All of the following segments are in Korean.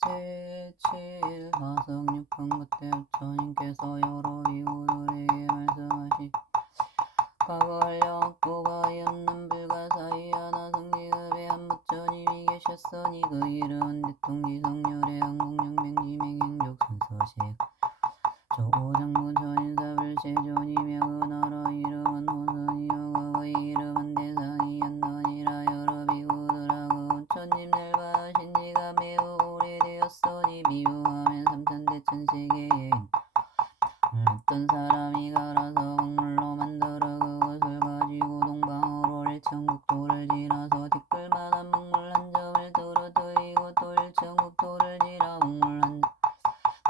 제7 화성 6편 그때 부처님께서 여러 비구들에게 말씀하시 과거하려 없고가 없는 불가사의 하나 성지급의 한 부처님이 계셨으니 그 이름은 대통지성률의 한국영맹지맹행족 순서식 조오장부 전인사불세존이며 그 나라 이름은 호선이요 그의 이름은 대상이었느니라. 여러 비구들아 그 부처님을 봐하신 지가 매우 오래되었으니 비유하면 삼천대천세계에 어떤 사람이 갈아서 먹물로 만들어 그것을 가지고 동방으로 일천국토를 지나서 티끌만한 먹물 한 점을 떨어뜨리고 또 일천국토를 지나 먹물 한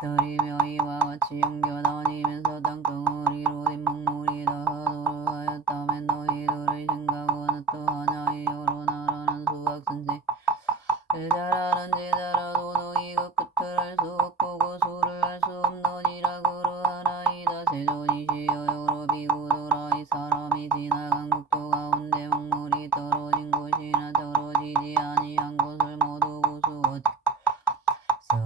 점들이며 이와 같이 옮겨 다니면서 땅덩어리로 된 먹물이 다하도록 하였다면 너희들의 생각은 어떠하냐. 여러 나라는 수박 선생을 잘하는 제자라도 너희 그 끝을 알 수 없고 그 수를 알 수 없느니라. 그러하나이다. 세존이시여 여러 비구들아 이 사람이 지나간 국토 가운데 먹물이 떨어진 곳이나 떨어지지 아니한 곳을 모두 구수어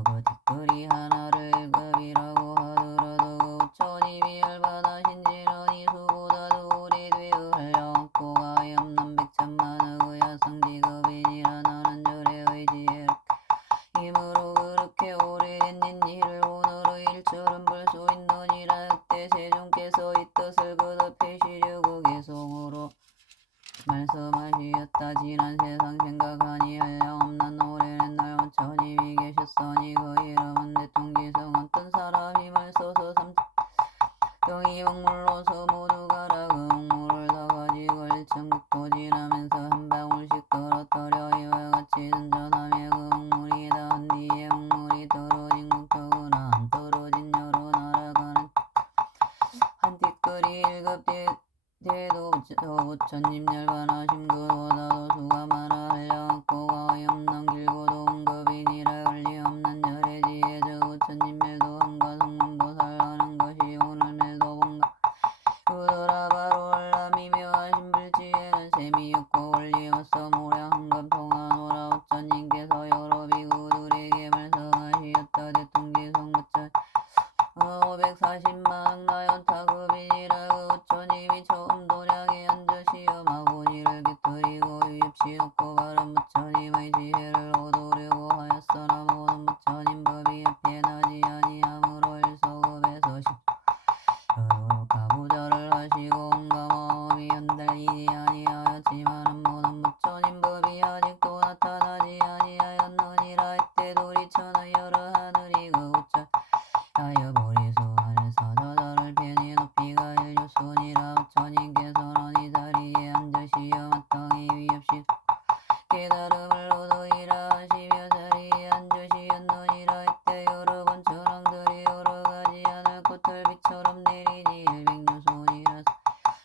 그 티끌이 하나를 1급이라고 하더라도 그 부처님이 열반하신 지는 이 수보다도 오래되어 한량 없고가 없는 백천만의 그야 성지급이니라. 나는 절의 지혜를 힘으로 그렇게 오래된 일을 오늘의 일처럼 볼 수 있느니라. 그때 세존께서 이 뜻을 거듭하시려고 개성으로 말씀하시었다. 지난 세상 생각하니 한량없는 오래된 날 부처님이 계셨으니 그 이름은 대통지성 어떤 사람이 말 써서 삼덩이 먹물로서 모두 가라. 그 먹물을 다 가지고 일천국토 지나면서 한 방울씩 떨어뜨려 이와 같이 선전하며 그 먹물이 닿은 뒤에 먹물이 떨어진 국토구나 안 떨어진 여러 나라가는 한 티끌이 1급돼도 부처님 열반하심 그보다도 수가 많아 한량 없고가 없는 길고도 응급이니라. 권리없는 열의 지혜 저 부처님 멜도 한가 성문도 살라는 것이 오늘 멜도 본가 그들아 바로 월남이며 하신 불지에는 셈이 없고 권리 없어 모량 한급 통하노라. 부처님께서 여러 비구들에게 말씀하시었다. 대통지성 부처 540만 나연타급이니라. 그 부처님이 처음 도량에 앉으시어 마구니를 깃들이고 유입시 놓고 바른 부처님의 지혜를 얻으려고 하였으나 모든 부처님 법이 앞에 나지 아니하므로 일소급에서 십소로 가부좌를 하시고 온갖 마음이 흔들리지 아니하였지만은 모든 부처님 법이 아직도 나타나지 아니하였느니라. 이때 도리천의 여러 하늘이 그 부처 하여 보리수 하늘서 저절을 편히 높이가 일류순이라. 부처님께서는 이 자리에 앉으시어 마땅히 위없이 깨달음을 얻으리라 하시며 자리에 앉으시었느니라. 이때 여러분 천왕들이 여러가지 하늘꽃을 비처럼 내리니 일백류순이라.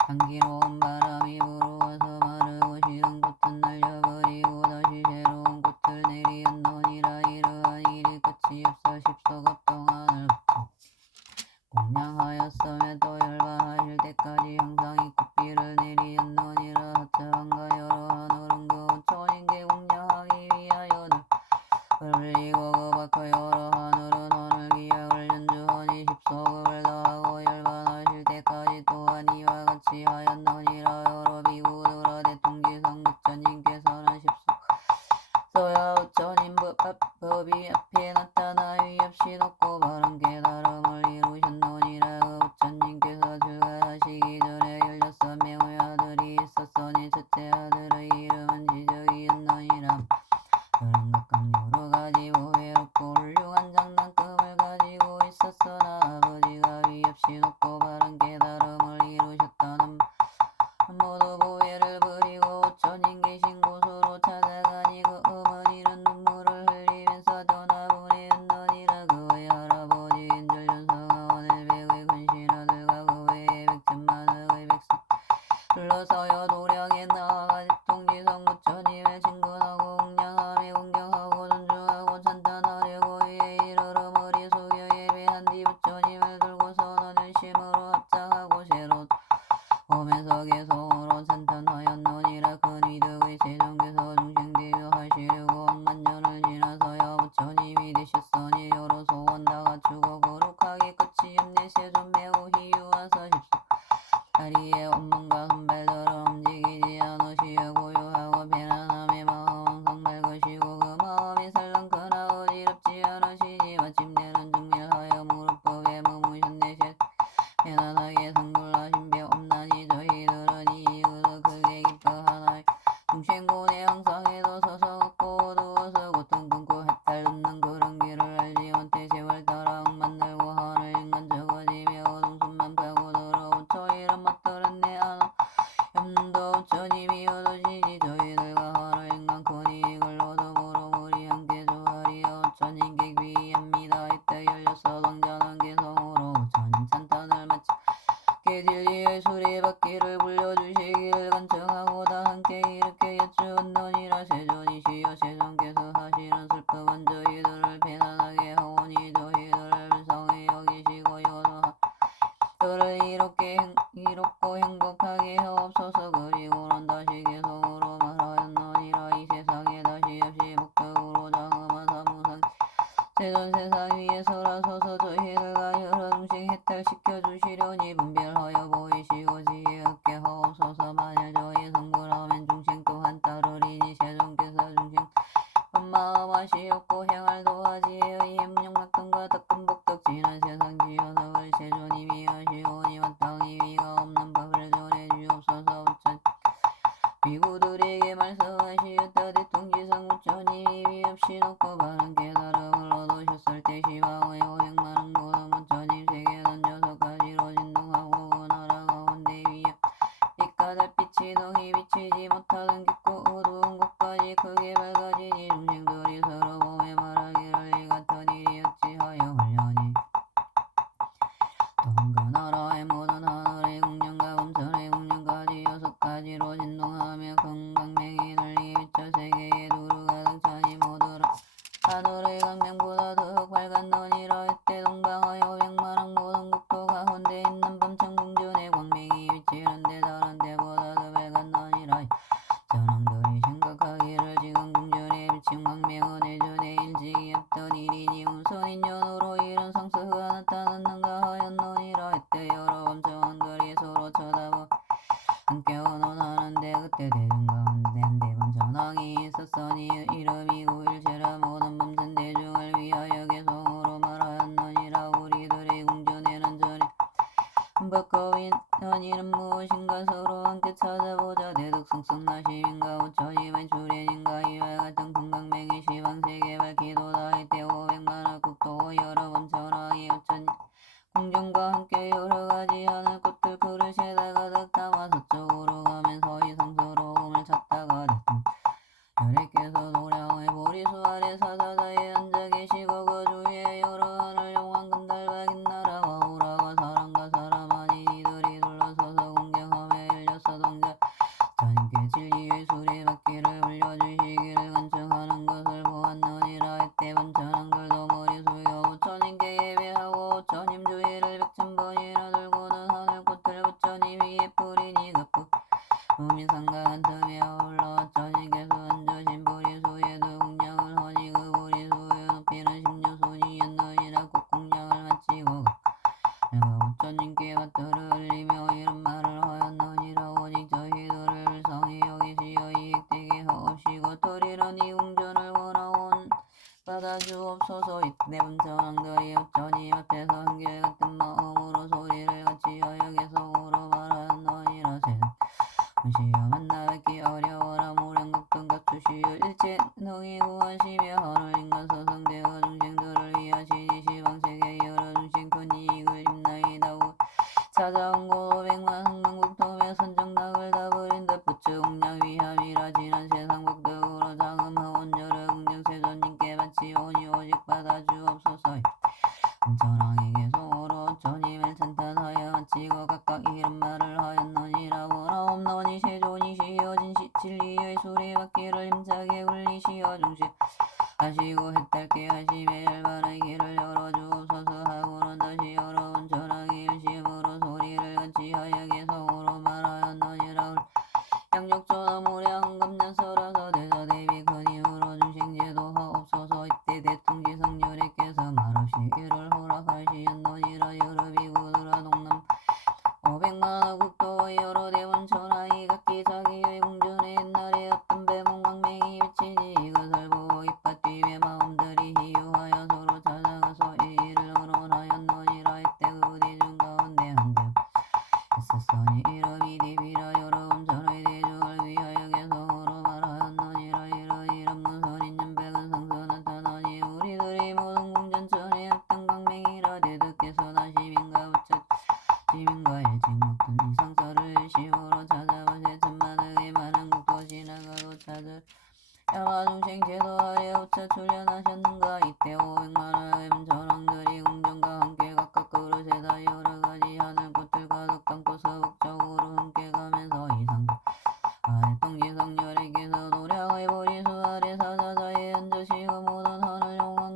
향기로운 바람이 불어와서 마르고 시든 꽃은 날려버리고 다시 새로운 꽃을 내리었느니라. 이러한 일이 끝이 없어 십소급 동안을 공양하였으며 또 열반하실 때까지 항상 이 꽃비를 내리었느니라. 하차한가 여러 하늘은 그 부처님께 공양하기 위하여 흘리고 그 밖의 여러 하늘은 오늘 기약을 연주하니 십소급을 다하고 열반하실 때까지 또한 이와 같이 하였느니라. 여러 비구들아 대통지성 부처님께서는 십소서야 부처님 법이 앞에 나타나 위없이 높고 바른 깨달음을 이루셨느니라. 그 부처님께서 출가하시기 전에 16명의 아들이 있었으니 첫째 아들의 이름은 지적이었느니라. 그는 각각 여러가지 보배롭고 훌륭한 장난감을 가지고 있었으나 아버지가 위없이 높고 바른 깨달음을 이루셨다는 모두 보배를 버리고 부처님 계신 곳으로 찾아가니 그 어머니는 눈물을 흘리면서 떠나보내었느니라. 그의 할아버지인 저희들을 배단하게 하오니 저희들을 불쌍히 여기시고 저를 이롭고 행복하게 하옵소서. 그리고는 다시 계속으로 말하였느니라. 이 세상에 다시 없이 목적으로 장엄한 사무상 세전 세상 위에 설하소서. 저희들과 여러 중생 해탈시켜 주시려니 분별하여 보이시고 지혜 얻게 하옵소서. 만일 저희 성불하면 중생 또한 따르리니 세존께서 중생 마음하시옵고 행할 도하지의 염룡락금과 덕금복덕 지난 세상 지어석을 세존님이 하시오니 마땅히 위가 없는 법을 전해 주옵소서. 비구들에게 말씀하시었다. 대통지상 부처님이 위 없이 높고 바른 깨달음을 얻으셨을 때 시방의 500만원 모든 부처님 세계 던져서 가지로 진동하고 그 나라 가운데 위에 빛과 달빛이 등이 비치지 못하던 깊고 어두운 곳까지 크게 밝아지니 중생들이 서로 보며 말하기를 이 같은 일이 어찌하여 하려니. 또한 그 나라의 모든 하늘의 궁전과 금천의 궁전까지 6가지로 진동하며 큰 광명이 널리 비쳐 세계에 두루 가득 차니 모두라 하늘의 광명보다 더욱 밝았느니라. 이때 동방의 500만원 모든 국토 가운데 있는 밤천궁전의 광명이 비치는데 다른 때보다 더 밝았느니라. 전왕들이 생각하기를 지금 궁전에 비친 광명은 예전에 일찍이 없던 일이니 무슨 인연으로 이런 성서가 나타났는가 하였느니라. 이때 여러 범전왕들이 서로 쳐다보 함께 언언하는데 그때 대중 가운데 한 대범전왕이 있었으니 이름이 구일체라. 모든 범전 대중을 위하여 개성으로 말하였느니라. 우리들의 궁전에는 전에 법거위는 이는 무엇인가 서로 함께 찾아보자. 대득성성나심인가 부처님의 주례인가 이와 같은 금강명이 시방세계 밝히도다. 이때 500만원 국토 여러 범전왕이 부처님 궁전과 함께 여러가지 하늘꽃들 그릇에다 가득 담아 서쪽으로 가면서 이 성스러움을 찾다가 여래께서 도량의 보리수 아래 사자자에 앉아 계시고 그 주위에 여러 하늘 용왕 금달과 긴나라와 우라가 사람과 사람 아닌 이들이 둘러서서 공경하며 열렸어. 동자 자님께 진리의 수레바퀴를 물려주시기를 간청하는 것을 보았느니라. 이때 번천왕들도 머리 숙여 부처님께 예배하고 부처님 주위를 100,000번이나 돌고는 하늘꽃을 부처님 위에 뿌리니 그 품이 상강한 틈에 아울러 부처님께서 앉으신 보리수에도 공양을 하니 그 보리수의 높이는 16순이었느니라. 곧 공양을 마치고 내가 부처님께 밭들을 흘리며 이런 말을 하였느니라. 오직 저희들을 불쌍히 여기시어 이익되게 하옵시고 터리는 이 궁전을 원하온 받아주옵소서. 이때 범전왕들이 부처님 앞에서 한결같은 마음으로 소리를 같이하여 계속으로 말하였느니라. 세상시여 만나뵙기 어려워라. 무량극등 각주시여 일체 능히 구하시며 하늘인간 서성대어 중생들을 위하시니 시방세계 여러 중생 큰 이익을 입나이다. 찾아온 곳 500만 흥망국토며 선정락을 다 버린 듯 부처 공양 위함이라. 지난 세상 복덕으로 장엄하온 여러 긍정 세존님께 바치오니 오직 받아주옵소서. 전왕이 계속으로 부처님을 찬탄하여 마치고 각각 이런 말을 하였느니라. 원하옵노니 세존이시여 진리의 수레바퀴를 힘차게 굴리시어 중식 하시고 해탈케 하시며 열반의 길을 열어주옵소서 하고는 다시 여러분 전왕이 일심으로 소리를 같이하여 계속으로 말하였느니라. 양력조나 무량 금년설하서 대자대비 큰 힘으로 중생제도 하옵소서. 이때 대통지성유래께서 말없이를 허락하시었느니라. 여러 비구들아 동남 500만원 국토 여러 대원 전하이 각기 자기의 궁전에 옛날에 없던 배몽광명이 비치니 이것을 보고 이빨 뛰며 마음들이 희유하여 서로 찾아가서 이 일을 언언하였느니라. 이때 그 대중 가운데 한 대원 있었으니 이름이 대비라. 여러 범전의 대중을 위하여 계속으로 말하였느니라. 이런 무슨 인연 백은 성서 나타나니 우리들이 모든 궁전전에 없던 광명이라. 대득께서 나심인가 부처 지민과 일찍 먹던 이 상서를 일심으로 찾아보세 천만억의 많은 국토 지나가도 찾을 야마중생 제도 아래 우차 출연하셨는가. 이때 500만원의 전왕들이 궁전과 함께 각각 그릇에다 여러가지 하늘꽃을 가득 담고서 북쪽으로 함께 가면서 이상도 아래 통지성열에게서 도량의 보리수 아래 사자자에 앉으시고 모든 하늘 용왕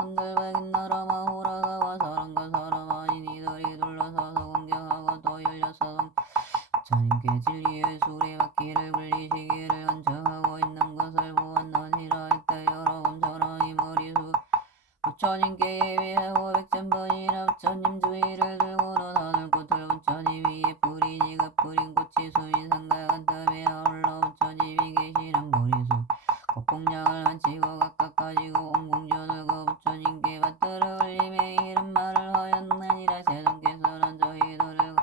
부처님께 예배하고 백전번이나 부처님 주의를 들고는 하늘꽃을 부처님 위에 뿌리니 그 뿌린 꽃이 수인상과 같다며 아울러 부처님이 계시는 보리수 곡공양을 마치고 각각 가지고 옹공전을 그 부처님께 받들어 올리며 이런 말을 하였나니라. 세존께서는 저희들을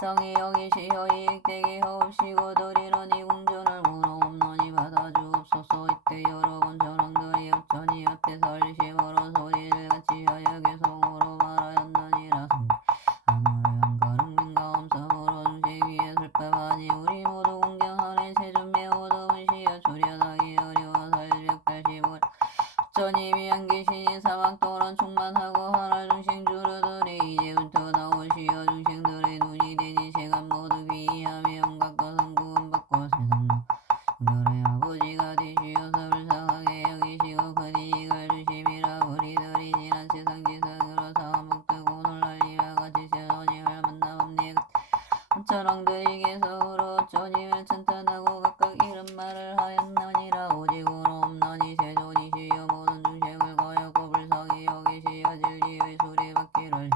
성이 여기시어 이익되게 하옵시고 드리는 이 궁전을 문호없노니 받아주옵소서. 이때 여러분 전왕들이 부처님 앞에 설심으로 소리를 같이 하여 개성으로 말하였느니라. 하늘의 한가름 민가엄성으로 중생 위에 슬퍼하니 우리 모두 공경하는 세존 매우 드문시여 주련하기 어려워서 185일 부처님이 안 계시니 사막 또는 충만하고 하늘 중생 주르들이 이제부터 나오시어 중생들의 눈이 되니 세간 모두 귀하며 온갖 것은 구원받고 세상 너의 아버지가 되시어서 불쌍하게 여기시고 그니 이걸 주심이라. 우리들이 지난 세상 지상으로 사와먹고 놀랄리와 같이 세존님을 만나봅니 부처랑들에게서 부처님을 찬탄하고 각각 이런 말을 하였나니라. 오직으로 없나니 세존이시여 모든 중생을 거역고 불쌍히 여기시어 진리의 수레바퀴를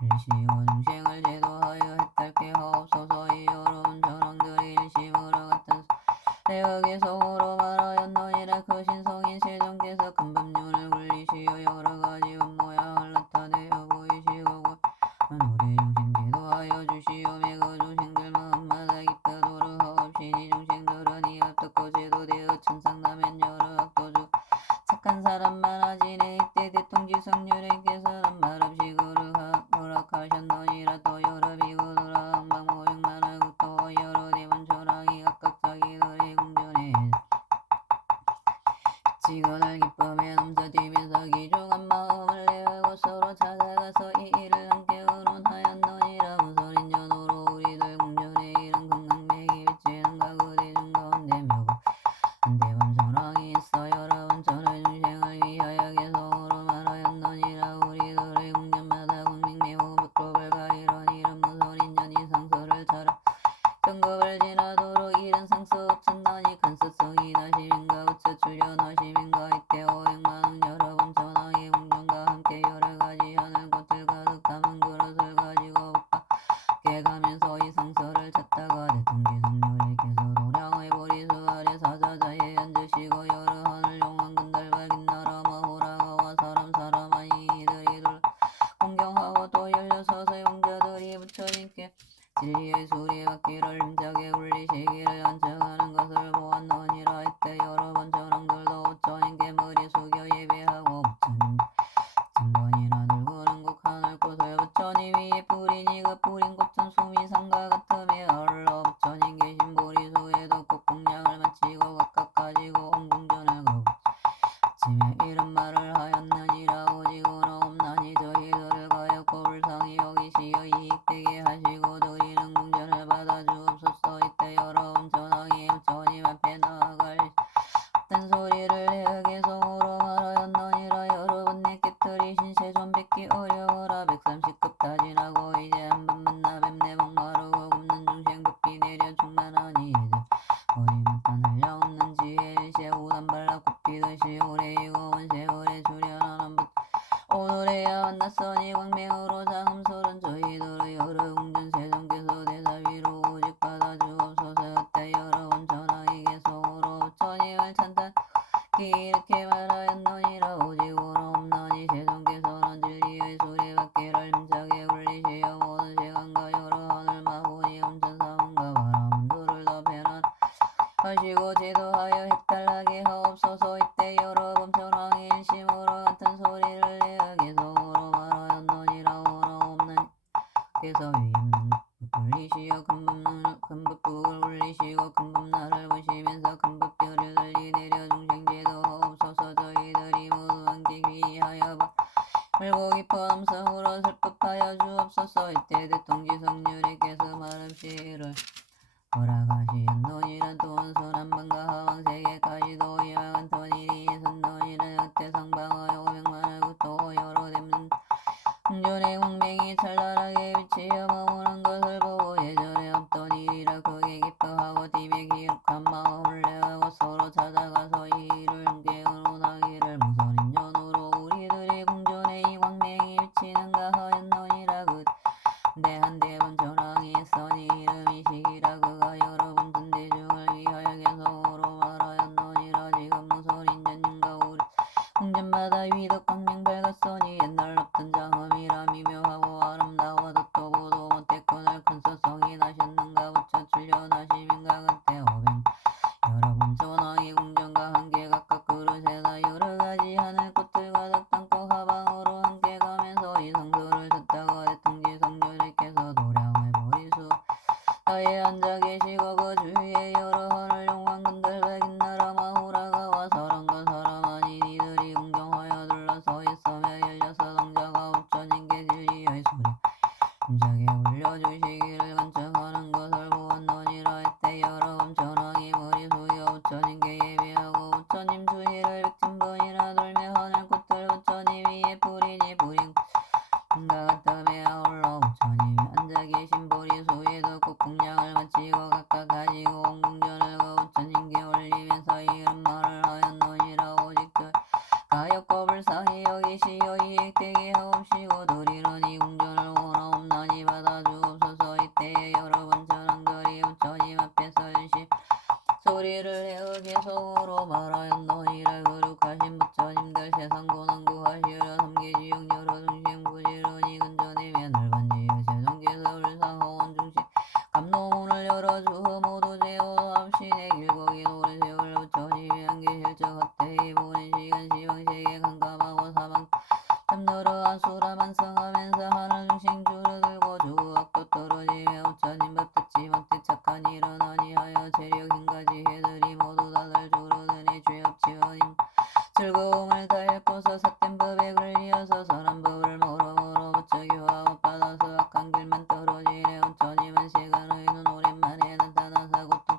일시오 중생을 제도하여 해탈케 하옵소서. 이 여러분 전왕들이 일심으로 같은 내각에서로 말하였느니라. 그 신성인 세존께서 큰 법륜을 굴리시어 여러가지 모양을 나타내어 보이시고 우리 중생 제도하여 주시오매 그 중생들 마음마다 기쁘도록 하옵시니 중생들은 이 악듣고 제도되어 천상나면 여러 악도주 착한 사람만 하지네. 이때 대통지성률에게서는 말없이 허락하셨느니라. 또 여러 비구들아 항방모욕만하고 또 여러 대문 전왕이 각각 자기들의 궁전에 지거날 기쁨에 넘쳐지면서 귀중한 마음을 내하고 서로 찾아가서 이 일을 함께 의논하였느니라. 무설인 연호로 우리들 궁전에 이른 금강맥이 비치는 가그 대중 가운데 묘고 한대밤 전왕이 있어 여러분 전의 중생을 위하여 개성으로 말하였느니라. 우리들의 궁전마다 궁명매우 묵고불가 이런 무설인 년이 상서를 차라 등급을 지나도록 이른 상서 없었나니 큰 스승이 나심인가 우처 출현하심인가. 이때 500만원 여러분 전왕의 궁전과 함께 여러가지 하늘꽃을 가득 담은 그릇을 가지고 북밖에 가면서 이 상서를 찾다가 대통지성률에게서 도량의 보리수 아래 사자자에 앉으시고 여러 하늘 용왕 근달과 긴나라 마호라가와 사람하니 이들이 둘러 공경하고 또 16의 왕자들이 부처님께 진리의 수레바퀴를 힘차게 굴리시기를 간청하는 것을 보았느니라. 이때 여러분 전왕들도 부처님께 머리 숙여 예배하고 부처님 증번이나 들고는 국 하늘꽃을 부처님 위에 뿌리니 그 뿌린 꽃은 수미상과 같으며 아울러 부처님 계신 보리수에도 곡공양을 마치고 각각 가지고 온 궁전을 그고 아침에 이런 말을 하였느니라. 오직으로 없나니 저희들을 가엾고 불쌍히 여기시어 이익되게 하시고 드리는 궁전을 받아주옵소서. 이때 여러분 전왕이 부처님 앞에 나아갈 같은 소리를 내어 개성으로 말하였느니라. 여러분 내 깨뜨리신 세존 뵙기 어려워라. 130급 다 지나고 이제 한 번 만나 뵙네. 목마르고 굶는 중생 급히 내려 충만하니 이제 어디 못한 한량없는 지혜 일세 우단발라 굽히듯이 오래이고 온 세월에 주련하는 오늘에야 만났으니 광명으로 장음설은 저희들의 여러 궁전 세존께서 대사위로 오직 받아주옵소서. 그때 여러분 전왕이 개성으로 부처님을 찬탄하기 이렇게 말하였느니라. 오직으로 없나니 세존께서는 진리의 수레바퀴를 힘차게 굴리시어 모든 세간과 여러 하늘 마보니 온천사원과 바람들을 더 편안하시고 제도하여 해탈하게 하옵소서. 이때 여러분 전왕이 일심으로 같은 소리를 내어 개성으로 말하였느니라. 오너 없는 께서 위없는 굴리시어 금법북을 올리시고 금법날을 보시면서 금법별을 널리 내려 중생제도 하옵소서. 저희들이 모두 함께 귀하여 물고 깊은 음성으로 슬프하여 주옵소서. 이때 대통지성률에게서 말없이 이를 허락하시었느니라. 또 원수남방과 하왕세계까지도 이왕한 터일이 있었느니라. 그때 상방의 500만을 또 여러 댐는 궁전의 광명이 찬란하게 비치어 머무는 것을 보고 예전에 없던 일이라 크게 기뻐하고 팀에 기록한 마음을 내하고 서로 찾아가서 이 일을 함께 의논하기를 무선인 연호로 우리들이 덕덕 광명 밝았으니 옛날 없던 장엄이라 미묘하고 아름다워도 또 보도 못했거늘 큰 소송이 나셨는가 부처 출려나시민가 그때 오백 여러분 전왕의 궁전과 함께 각각 그릇에다 여러가지 하늘꽃들과 덕담고 하방으로 함께 가면서 이 성소를 듣다가 대통지성녀님께서 도량을 보리수 나에 앉아 계시고 그 주위에 여러 하늘 용왕군들 백인 나라 마후라가와 사람과 사람 아닌 이들이 궁정하여 둘러서 있으며 열여섯 왕자가 우천님께 진리의 소리 음작에 올려주시기를 간청하는 것을 보았노니라. 이때 여러분 전왕이 머리 숙여 우천님께 예배하고 우천님 주위를 백천번이나 돌며 하늘꽃들 우천님 위에 뿌리니 뿌린 가 같다며 아울러 우천님이 앉아 계신 보리수에도 국궁량을 마치고 각각 가지고 옹궁전을 그 우천님께 올리면서 이런 말을 하였노니라. 오직 가엾고 불쌍히 여기시어 이익되게 하옵시고 드리려니 궁전을 원하옵나니 받아주옵소서. 이때에 여러분 전왕들이 우천님 앞에서 일심 소리를 내어 계속으로 말하였노니라. 거룩하신 부처님들 세상 고난 구하시려 섬기지용 여러 중생 부지런히 근전이며 넓은 지유 세종께서 불상하온 중생 감로문을 열어주어 모두 제어합시네. 길거기 오랜 세월 부처님이 안 계실 적 헛되이 보낸 시간 시방세계 감감하고 사방 참너러 아수라 만성하면서 하늘 중생 줄을 들고 주악도 떨어지며 우천님 밥 듣지 못해 착한 일어나니 하여 재력 힘까지 해들이 모두 다들 줄어드니 죄 없지어님 즐거움을 다했고서 삿된 법에 걸리어서 선한 법을 모로 부처 교화 못 받아서 악한 길만 떨어지네. 우천님은 시간의 눈 오랜만에 나타나서 고통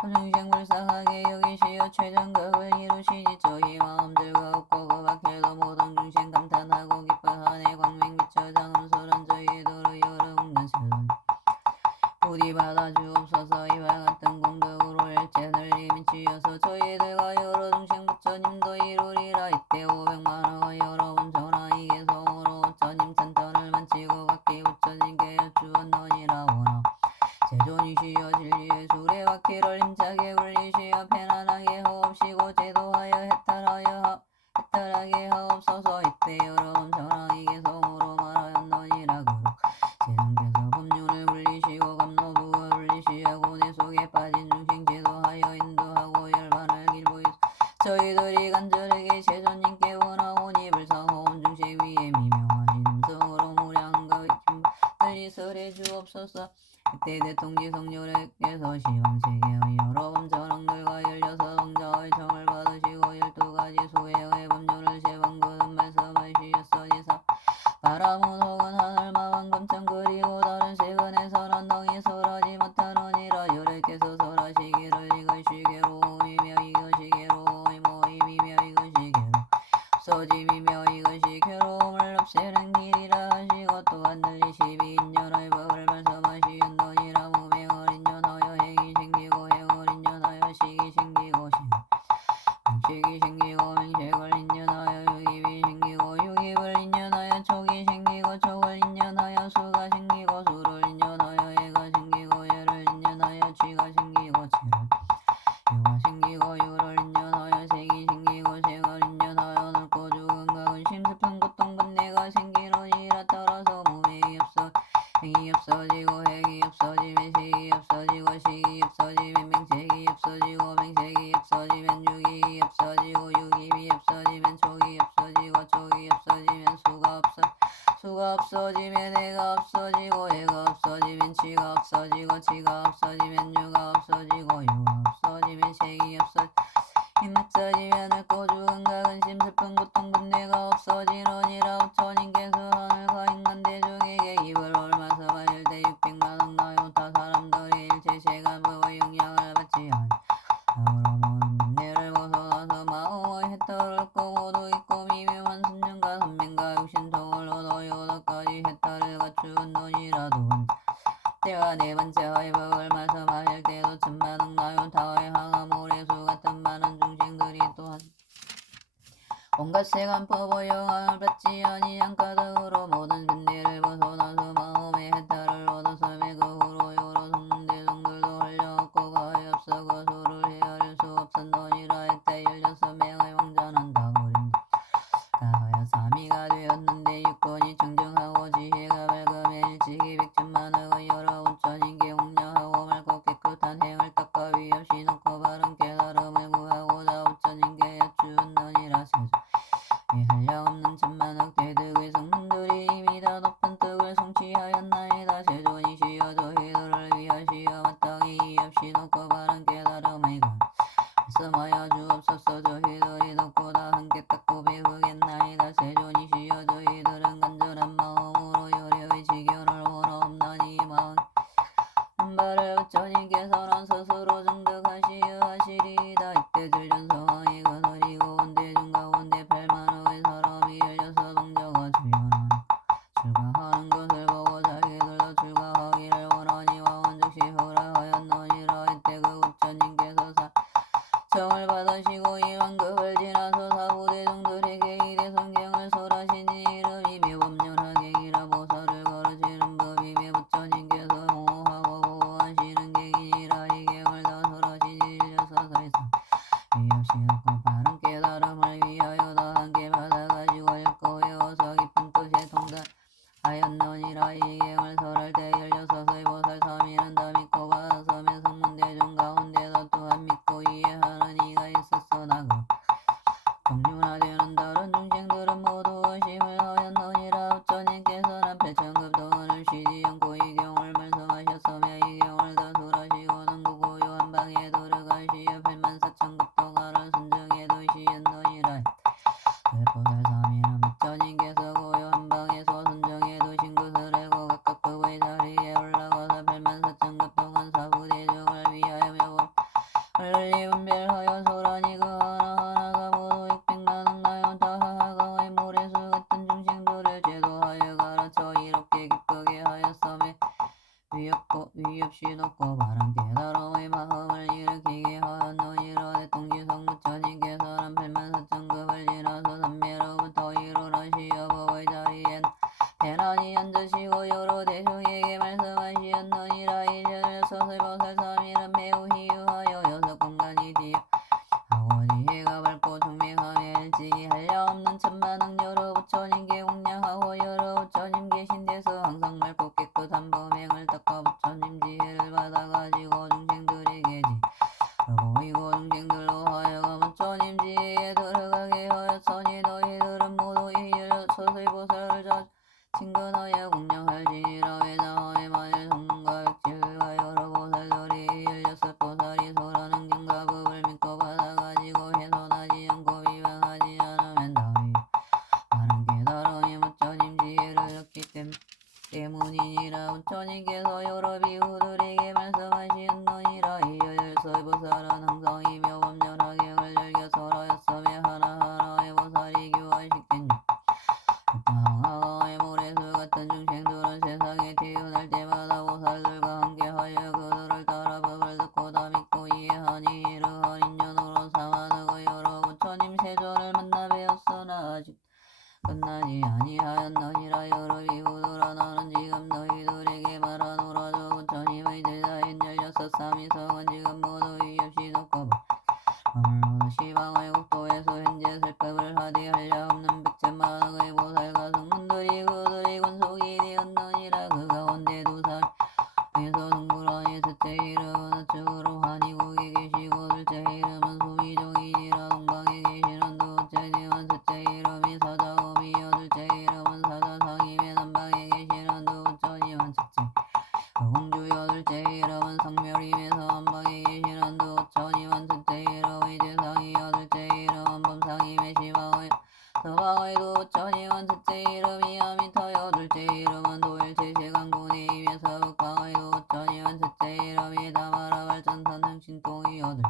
중생 불쌍하게 여기시어 최전각을 이루시니 저희 마음 즐거웠고 그 밖에도 모든 중생 감탄하고 기뻐하네. 광명 비쳐 장음스런 저희들의 여러 궁전 세상 부디 받아주옵소서. 이와 같은 공덕으로 일체 널리 미치어서 저희들과 여러 중생 부처님도 이루리라. 이때 500만원의 여러분 전하이 계성으로 부처님 찬탄을 마치고 각기 부처님께 여쭈었노니라. 원하 제존이시여 진리의 수레바퀴를 힘차게 굴리시어 편안하게 하옵시고 제도하여 해탈하게 하옵소서. 이때 여러분 전하이 계성으로 말하였노니라. 그룹 제정께서 법륜을 굴리시고 감로부를 굴리시어 고뇌 속에 빠진 중생 제도하여 인도하고 열반을 길보이소. 저희들이 간절하게 제존님께 원하오니 불쌍하온 중생 위에 미명하신 음성으로 무량한가 외침 들리 설해 주옵소서. 이때 대통지성녀님께서 시방세계의 여러분 전왕들과 열여섯 왕자의 청을 받으시고 12가지 수행의 법륜을 세번 거듭 말씀하시었으니 바람은 혹은 하늘 마왕 검창 그리고 다른 세간의 선한 덩이 설하지 못하느니라. 여래께서 설하시기를 이것이 괴로움이며 이것이 괴로움이며 이것이 없어짐이며 이것이 괴로움을 없애는 길이라 하시고 또한 늘 22인연의 법을 말씀하시었느니라. 무명을 인연하여 행이 생기고 행을 인연하여 식이 생기고 식이 생기고 명색을 인연하여 유입이 생기고 유입을 인연하여 촉이 생기고 촉을 인연하여 수가 생기고 수를 인연하여 해가 생기고 해를 인연하여 쥐가 생기고 쥐를 유가 생기고 유를 인연하여 색이 생기고 색을 인연하여 늙고 죽은 가 근심 슬픈 고통 번뇌가 생기느니라. 따라서 무명이 없어 행이 없어지고 행이 없어지면 색이 없어지고 색이 없어지면 명색이 없어지고 명색이 없어지면 유기 없어지고 유기이 없어지면 촉이 없어지고 촉이 없어지면 수가 없어지면 해가 없어지고 해가 없어지면 쥐가 없어지고 쥐가 없어지면 유가 없어지고 유가 없어지면 색이 없어지면 늙고 죽은 가 근심 슬픈 고통 번뇌가 없어지느니라. 부처님께서 하늘과 인간 대중에게 입을 얼마서마일 때 600만억 나요 다 사람들이 일체 세간법의 영향을 받지 아우러 모든 번뇌를 벗어나서 마음의 해탈을 얻고 모두 있고 미묘한 순전과 선명과 육신통을 얻어 여덟가지 해탈을 갖추었느니라. 두 번째 때와 네 번째의 법을 말씀하실 때도 천만억 나요 다의 항암 오래수 같은 많은 중생들이 또한 온갖 세간법의 영향을 받지 아니한 까닭으로 모든 번뇌를 벗어나서 마음의 해탈을 얻었으며 그 후로 여러 성문대성들도 헐려없고 가엾어 그 수를 헤아릴 수 없었느니라. 이때 16명의 왕자는 다 어린 다의 사미가 되었는데 육권이 청정하고 지혜가 밝으면 일찍이 백천만억의 여러 우천인계 공략하고 맑고 깨끗한 행을 닦아 위없이 놓고 바른 깨달음을 구하고자 우천인계 여쭈었느니라. 세존 한량없는 천만억 대득의 성문들이 이미 다 높은 뜻을 성취하였나이다. 세존이시여 저희들을 위하시어 마땅히 이없이 놓고 바른 깨달음의 관 말씀하여 주옵소서. 저희들이 듣고 다 함께 닦고 배우겠나이다. 세존이시여 저희들은 간절한 마음으로 열애의 지견을 원하옵나니 마음 바를 우천인께서는 스스로 증득하시어 하시리이다. 이때 전성왕이 거느리고 온 대중 가운데 8만의 사람이 열려서 동자가 출가하는 것을 보고 자기들도 출가하기를 원하니 왕은 즉시 허락하였느니라. 이때 그 우천인께서 사청을 받으시고 이왕급을 지나서 사부대중들에게 이대 성경을 설하시니 이름이 매법련하게 이라 보살을 가르치는 법이며 부처님께서 호호하고 보호하시는 객이니라. 이 객을 다 설하시니 일려사설상 위없이 놓고 바른 깨달음을 위하여 다 함께 받아가지고 읽고 외워서 깊은 뜻에 통달하였느니라. 이 객을 설할 때 16의 보살 사미는 다 믿고 받아서면 성문대중 가운데도 또한 믿고 이해하는 이가 있었으나 그 정륜화되는 다른 중생들은 모두 의심을 하였느니라. 우천인께서는 8천급 동안을 쉬지 않고 이 경을 말씀하셨으며 이 경을 다 설하시고는 그 고요한 방에 들어가시어 84,000급 동안을 선정해 두시었느니라. 보살 사미는 부처님께서 고요한 방에서 선정해 두신 것을 알고 각각 법의 자리에 올라가서 84,000급 동안 사부대중을 위하여 매법을 분별하여 설하니 그 하나하나가 모두 600만억 나요 다하가의 모래수 같은 중생들을 제도하여 가르쳐 이롭게 기쁘게 하였으며 위없이 놓고 바른 깨달음의 마음을 일으키게 하였느니라. 대통지성 부처님께서는 84,000급을 지나서 삼매로부터 일어나시어 법의 자리엔 대란히 앉으시고 여러 대중에게 말씀하시었느니라. 이 16의 보살 사미는 매우 희유하여 6공간이 하고 지혜가 밝고 총명하며 일찍이 한량없는 천만억 여러 부처님께 공양하고 여러 부처님 계신 데서 항상 맑고 깨끗한 범행을 닦아 부처님 지혜를 받아가지고 중생들에게 보이고 중생들로 하여금 부처님 지혜에 들어가게 하였으니 너희들은 모두 이 16의 보살을 친근하여 공양할지니라. 외장하에 만일 성문과 백질과 여러 보살들이 16보살이 설하는 경과 법을 믿고 받아가지고 훼손하지 않고 비방하지 않으면 다위 바른 깨달음이 부처님 지혜를 얻기 때문이니라. 부처님께서 여러 비후들에게 말씀하시었느니라. 이 16의 보살은 항상 이 매법련하경을 열겨 설하였으며 하나하나의 보살이 교화시킨 육하의 모래수 같은 중생들은 세상에 태어날 때마다 보살들과 함께하여 그들을 따라 법을 듣고 다 믿고 이해하니 이러한 인연으로 4만억의 여러 부처님 세존을 만나 뵈었으나 아직 끝나지 아니하였느니라. 여러 비후들아 나는 지금 너희들에게 말하노라. 저 부처님의 제자인 16 사미성은 지금 모두 위없이 놓고 시방의 국도에서 현재 설법을 하되 한량없는 100천만억의 보살과 성문들이 그들의 군속이 되었느니라. 그 가운데 두 사람에서 승불하니 첫째 이름은 우측으로 환희국에 계시고 둘째 이름은 소미종이니라. 동방에 계시는 두 부처님은 첫째 이름이 사자음이요 둘째 이름은 사자상이며 남방에 계시는 두 부처님은 첫째 공주요 둘째 이름은 성멸이면서 남방에 계시는 두 부처님은 첫째 이름의 재상이요 둘째 이름은 범상이며 시방의 서방의 두 부처님은 첫째 이름이 아미타요 둘째 이름은 도일체 세강군이면서 북방의 두 부처님은 첫째 이름이 다마라 발전산 흥신통이요 둘째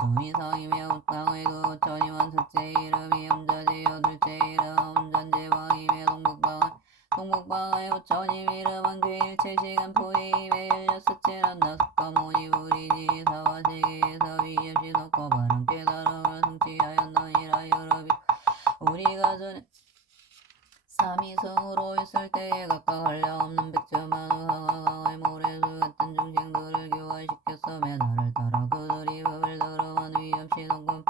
수미상이며 북방의 두 부처님은 첫째 이름이 음자제요 둘째 이름은 음잔제왕이며 동북방의 부처님 이름은 괴일체 시간포이며 16째는 나속가 모니부리니 사화세계에서 위없이 놓고 바른 깨달음을 성취하였느니라. 여러 우리가 전에 사미성으로 있을 때에 각각 한량없는 100천만의 항하강의 모래수 같은 중생들을 교화시켰으며 나를 따라 그들이 법을 들으면 위없이 놓고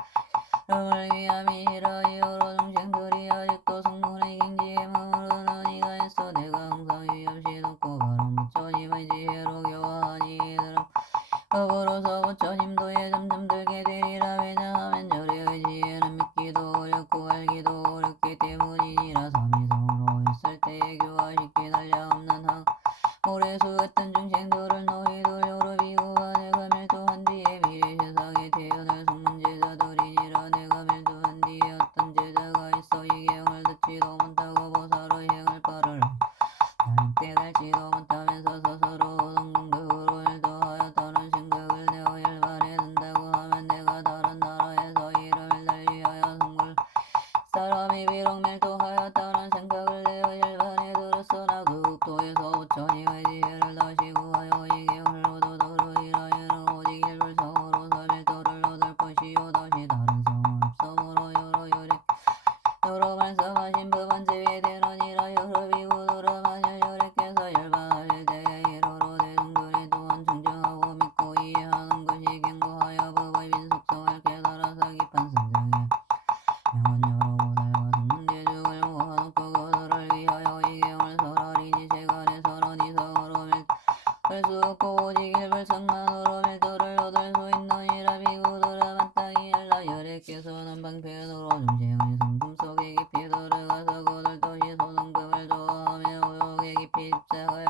법을 위함이니라. 여러 중생들이 아직 오직도 성문의 갱지에 머무르는 이가 있어 내가 항상 위없이 돕고 바로 부처님의 지혜로 교화하니 이들은 법으로서 부처님도에 점점 들게 되리라. 왜냐하면 절의 지혜는 믿기도 어렵고 알기도 어렵기 때문이니라. 삼위성으로 있을 때에 교화시키 달량없는 모래수 같은 중생들을 너희들 여러 비구가 내가 멸도한 뒤에 미래 세상에 태어날 성문제자들이니라. 내가 멸도한 뒤에 어떤 제자가 있어 이 경을 듣지도 못하고 보사로 행할 바를 나는 깨달지도 못하면서 스스로 동공덕으로 멸도하여 다른 생각을 내어 열반에 든다고 하면 내가 다른 나라에서 이를 달리하여 성불 사람이 비록 멸도하여 다른 생각을 내어 열반에 들었으나 그 국토에서 부처님의 지혜를 다시 구하여 이 경을 얻어들으리라. 이는 오직 일불성으로서 멸도를 얻을 것이요 다시 다른 성은 없으므로 여러 말씀하신 법은 제외되느니라. 여러 비구들은 만일 여래께서 열반하실 때에 이르러 대중들이 또한 청정하고 믿고 이해하는 것이 견고하여 법의 빈속성을 깨달아서 깊은 선정에 명은 여러 보살과 성문대중을 모아놓고 그들을 위하여 이 경을 설하리니 세간에서는 이성으로 멸할 수 없고 오직 일불성만으로 멸도를 얻을 수 있느니라. 비구들은 마땅히 알라. 여래께서는 방편으로 중생의 성품 속에 깊이 들어가서 그들 또시 소승법을 좋아하며 오욕에 깊이 입사하여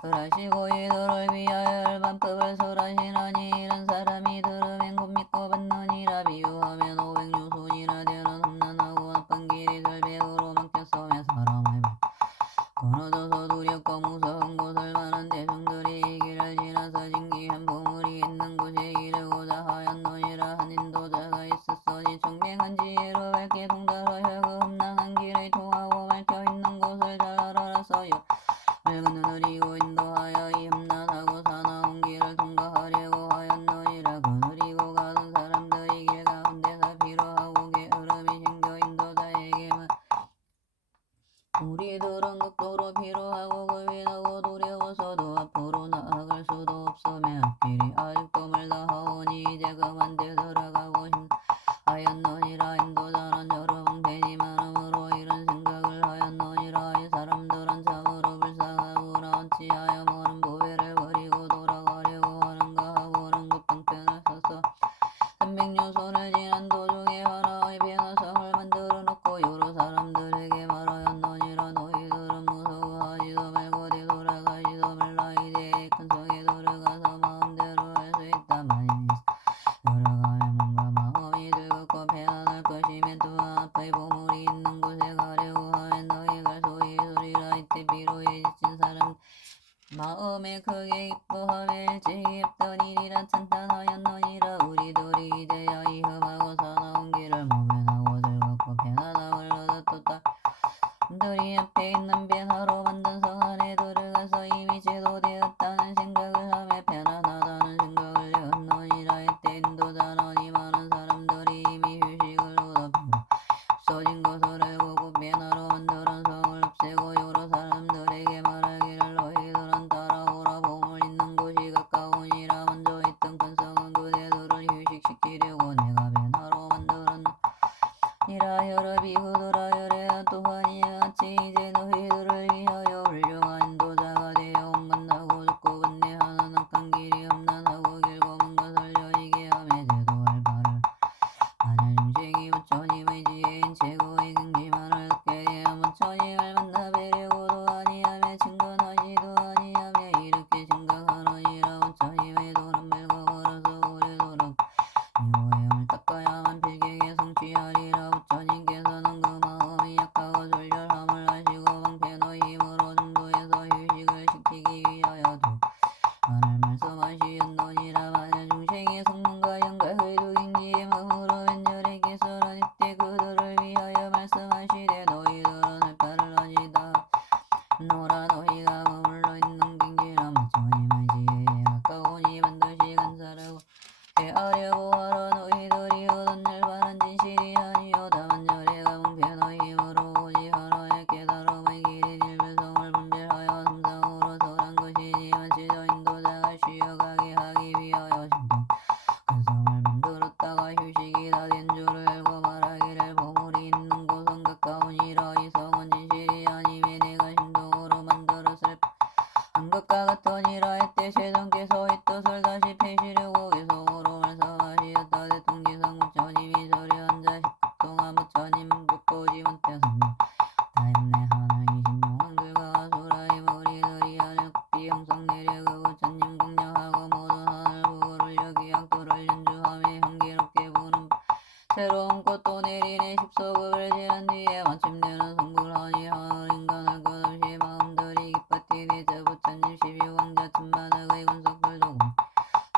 설하시고 이들을 위하여 열반법을 설하시나니 이런 사람이 들으면 곧 믿고 받느니라. 비유하면 500유순이나 되는 험난하고 나쁜 길이 절벽으로 막혔으며 사람의 끊어져서 두렵고 무서운 곳을 많은 대중들이 이 길을 지나서 진기한 보물이 있는 곳에 이르고자 하였느니라. 한 인도자가 있었으니 총명한 지혜로 밝게 통달하여 그 험난한 길을 통하고 막혀있는 곳을 잘 알아서 맑은 눈을 이고 인도하여 이 험난하고 사나운 길을 통과하려고 하였느니라. 그 느리고 가던 사람들이 길 가운데서 피로하고 게으름이 생겨 인도자에게만 우리들은 극도로 피로하고 겁이 나고 두려워서도 앞으로 나아갈 수도 없으며 앞길이 아직도 멀다 하오니 이제 그만 되돌아가고 하였느니라. 인도자는 여러 방편이 많음으로 이런 생각을 하였느니라. 이 사람들은 참으로 불쌍하구나. 어찌하여 모든 보배를 버리고 돌아가려고 하는가 하고는 그 방편을 써서 300유손을 지난 도중에 하나의 변화성을 만들어 놓고 여러 사람들에게 말하였느니라. 너희들은 무서워하지도 말고 되돌아가지도 말라. 이제 큰 성에 들어가서 마음대로 할 수 있다. 만일 들어가면 뭔가 마음이 즐겁고 편안할 것이면 또한 앞의 보물이 있는 곳에 가려고 하면 너희 갈 수 있으리라. 이때 피로에 지친 사람 마음에 크게 기뻐하며 일찍이 없던 일이라 찬탄하였느니라. 우리들이 이제야 이 험하고 사나운 길을 모면하고 즐겁고 편안함을 얻었다. 들이 앞에 있는 변화로 만든 성 안에 들어가서 이미 제도되었다는 생각을 하며 편안하다는 생각을 내었느니라. 이때 인도자는 이 많은 사람들이 이미 휴식을 얻어 없어진 것을 알고 그 변화로 만드는 성을 없애고 여러 사람들에게 말하기를 너희들은 따라오라. 보물 있는 곳이 가까우니라. 먼저 있던 큰 성은 그대들을 휴식시키려고 내가 변화로 만들었느니라. 여러 비구들아 여래야 또한 이와 같이 이제 너희들을 위하여 훌륭한 인도자가 되어 온건나고 죽고 번뇌하는 악한 길이 험난하고 길고 먼 것을 여의게 하며 제도할 바를 만일 중생이 부처님의 지혜인 최고의 경지만을 얻게 되면 부처님을 만나 뵈려고도 아니하며 친근하지도 아니하며 이렇게 생각하느니라. 부처님의 도는 말고 멀어서 오래도록 이고행을 닦아야만 필경에 성취하리라. 부처님께서는 그 마음이 약하고 졸렬함을 아시고 아니라 이성은 진실이 아니매 내가 신동으로 만들었을 한 것과 같으니라. 이때 세종께서 이 뜻을 다시 폐시려고 개성으로 말씀하시었다. 대통기성 부처님이 절에 앉아 10급 동안 부처님은 듣보지 못해 성령 다했네. 하늘 26왕들과 아수라의 머리들이 하늘 높이 형성 내려 그 부처님 공양하고 모든 하늘 부를 여기 악도를 연주하며 향기롭게 부는 새로운 꽃도 내리네. 10소급을 지난 뒤에 마침내는 성불하니 하늘 인간할 것 없이 마음들이 기뻐뛰니 저 부처님 12왕자 천만억의 군속들도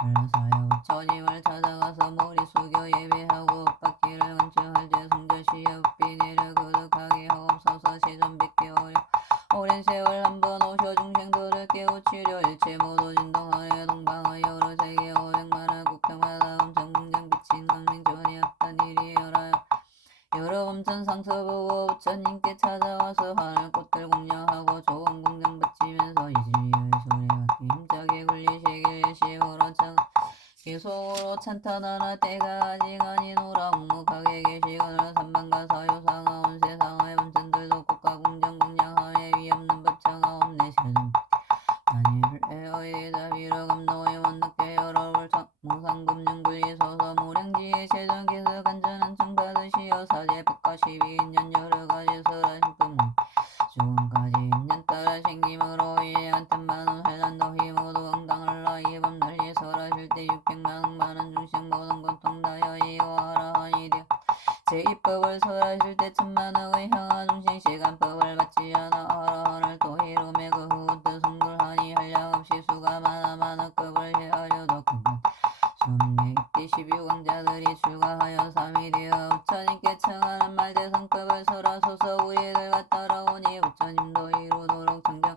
불러서요 부처님을 찾아가서 머리 숙여 예배하고 엇받기를 간청할 때 성자시여 불빛 내려 거듭하게 하옵소서. 세존 100개월여 오랜 세월 한번 오셔 중생들을 깨우치려 일체 모두 진동하여 동방의 여러 세계 500만원 국경마다 엄청 공장 비친 광명전이 없던 일이여라. 여러 엄천 상서보고 부처님께 찾아와서 하늘꽃들 공양하고 좋은 공장 바치면서 이주의 소리가 힘차게 굴리시길 일시으로 계속으로 찬탄하나 때가 아직 아니노라. 묵묵하게 계시거늘 삼만가 사유상하온 세상의 범천들도 국가 공정 공양하에 위없는 법창하옵네. 세상 만일의 대자비로 감노의 원득계 여러불 무상금융 분리소서 무량지의 세종께서 간전한 청 받으시어 사제 법과 12인연 여러가지 설하심금 죽음까지 인연 따라 생김으로 이에 한탄만원 환란도 힘모두 응당을 나이 법널리 설하실 때 600만 억만원 중생 모든 고통 다여 이거하라 하니 되어 제2법을 설하실 때 1000만억의 향하 중생 시간법을 받지 않아 하라 하늘 또 이름에 그 후부터 성불하니 한량없이 수가 많아 만억급을 헤아려도 그만 수문에 이때 12왕자들이 출가하여 삼이 되어 부처님께 청하는 말대성법을 설하소서. 우리들과 따라오니 부처님도 이루도록 청정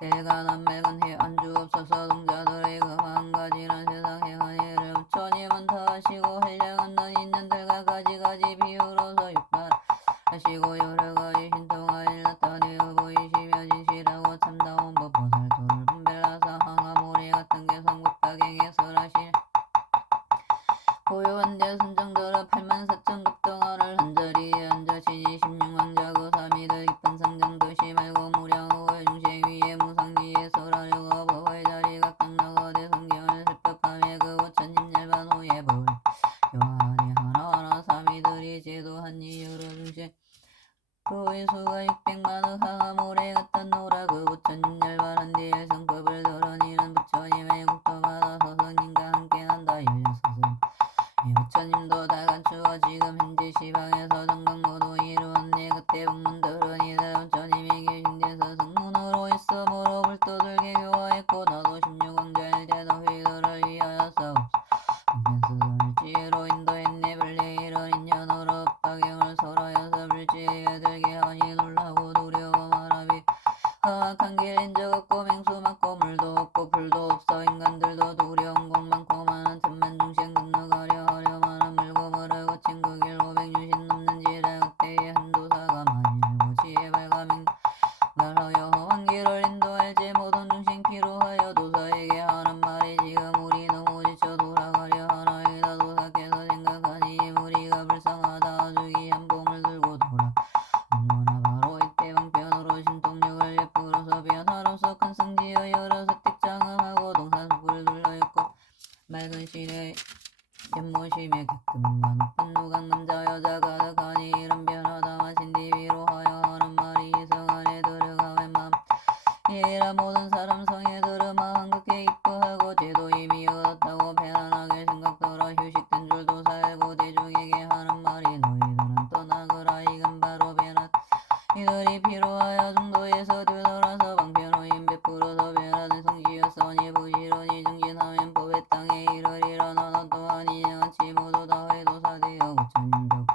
대가난 맑은 해 안주옵소서. 동자들의 금한 가지란 세상 행한 일을 부처님은 다 하시고 한량 없는 인연들과 가지가지 비유로서 육발하시고 여러가지 신통하일 나타내어 보이시며 진실하고 참다운 법보살도를 분별하사 항아모래 같은 개성국박행에 설하시네. 고요한 데 선정들은 84,000급 동안을 한자리에 앉으시니 16왕자 그 사미들 깊은 상정 도시 말고 무량의 중생 위에 무상리에 설하려고 법의 자리 각각 나가되 성경을 설법하며 그 부처님 멸반 후에 법을 교하되 하나하나 사미들이 제도하니 여러 중생 그의 수가 600만의 항아모래 같은 노라. 그 부처님 멸반한 뒤에 성법을 들으니는 부처님의 국도마다 서성님과 함께 난다. 열려서서 부처님도 다 갖추어 지금 현재 시방에서 정각 모두 이루었네. 그때 북문들은 이들 부처님이 계신 데서 성문으로 있으므로 불도들게 교화했고 나도 16왕자일 때 너희들을 위하여 싸웁소 불지혜로 인도했네. 본래 이런 인연으로 법화경을 설하여서 불지혜에 들게 하니 놀라고 두려워 말하비 험악한 길인 적 없고 맹수 많고 물도 없고 불도 없어 인간들도 두려운 곳 많고 많은 천만 중생 건너가려 하려마는 물고물을 거친 그 길 560 넘는지라. 그때에 한도사가 많이 알고 지혜 발가맹 날하여 험한 길을 인도할지 모든 중생 필요하여 도사에게 하는 말이 지금 우리 너무 지쳐 돌아가려 하나이다. 도사께서 생각하니 우리가 불쌍하다 주기한 봉을 들고 돌아 언무나 바로 이때 방편으로 신통력을 베풀어서 변화로서 큰 성지의 여러 서택장음하고 동산숲을 둘러있고 맑은 시내 연못임에 가끔과 높은 누각 남자 여자 가득하니 이런 변화다 마신 뒤 위로하여 하는 말이 이성 안에 들어가면 맘 이라 모든 사람 성에 들어마 한극해 기뻐하고 제도 이미 얻었다고 편안하게 생각들어 휴식된 줄도 살고 대중에게 하는 말이 너희들은 떠나거라. 이건 바로 변화 이들이 필요하여 중도에서 되돌아서 방편호인 베풀어서 변화된 성지였으니 부지런히 정진하면 법의 땅에 이르리라. 너는 또한 이같이 모두 다의 도사되어 부처님도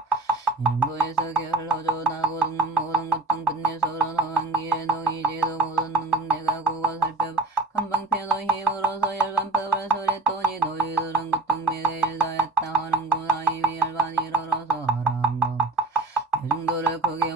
이정도에서 게을러져 나고 듣는 모든 고통 끝내서는 허한 길에 너희 제도 모든 능금 내가 구워 살펴 한방편의 힘으로서 열반법을 설했더니 너희들은 고통매에 일다했다 하는구나. 이미 열반이 일어나서 하라 한 것 대중들을 크게